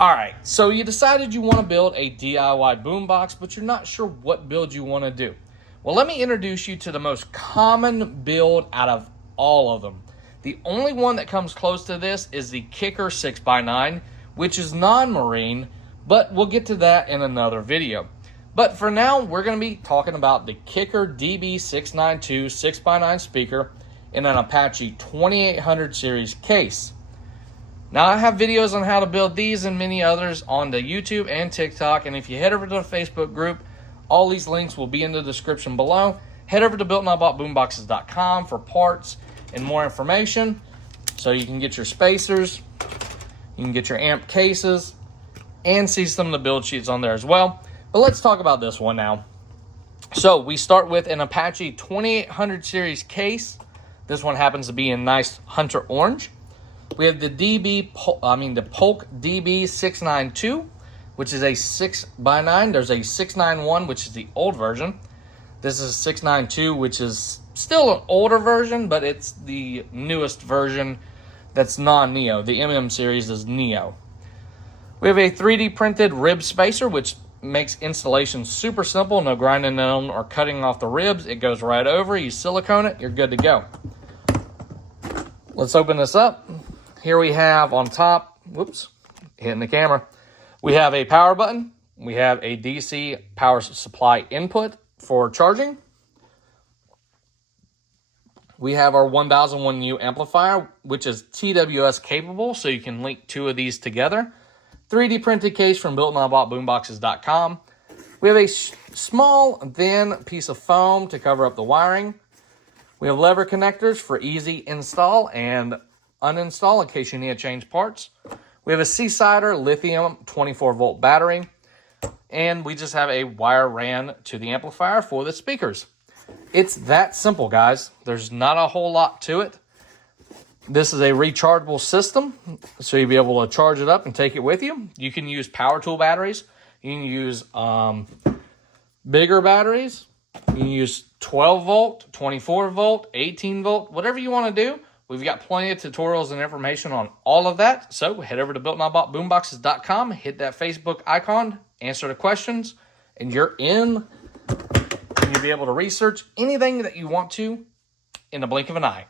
All right, so you decided you want to build a DIY boombox, but you're not sure what build you want to do. Well, let me introduce you to the most common build out of all of them. The only one that comes close to this is the Kicker 6x9, which is non-marine, but we'll get to that in another video. But for now, we're going to be talking about the Kicker DB692 6x9 speaker in an Apache 2800 series case. Now, I have videos on how to build these and many others on the YouTube and TikTok, and if you head over to the Facebook group, all these links will be in the description below. Head over to builtnotboughtboomboxes.com for parts and more information, so you can get your spacers, you can get your amp cases, and see some of the build sheets on there as well. But let's talk about this one now. So we start with an Apache 2800 series case. This one happens to be in nice hunter orange. We have the Polk DB692, which is a 6x9. There's a 691, which is the old version. This is a 692, which is still an older version, but it's the newest version that's non-Neo. The MM series is Neo. We have a 3D printed rib spacer, which makes installation super simple. No grinding them or cutting off the ribs. It goes right over. You silicone it, you're good to go. Let's open this up. Here we have on top, whoops, hitting the camera. We have a power button. We have a DC power supply input for charging. We have our 1001U amplifier, which is TWS capable, so you can link two of these together. 3D printed case from builtnotboughtboomboxes.com. We have a small, thin piece of foam to cover up the wiring. We have lever connectors for easy install and uninstall in case you need to change parts. We have a Seasider lithium 24-volt battery. And we just have a wire ran to the amplifier for the speakers. It's that simple, guys. There's not a whole lot to it. This is a rechargeable system, so you'll be able to charge it up and take it with you. You can use power tool batteries. You can use bigger batteries. You can use 12 volt, 24 volt, 18 volt, whatever you want to do. We've got plenty of tutorials and information on all of that. So head over to builtnotboughtboomboxes.com, hit that Facebook icon, answer the questions, and you're in. And you'll be able to research anything that you want to in the blink of an eye.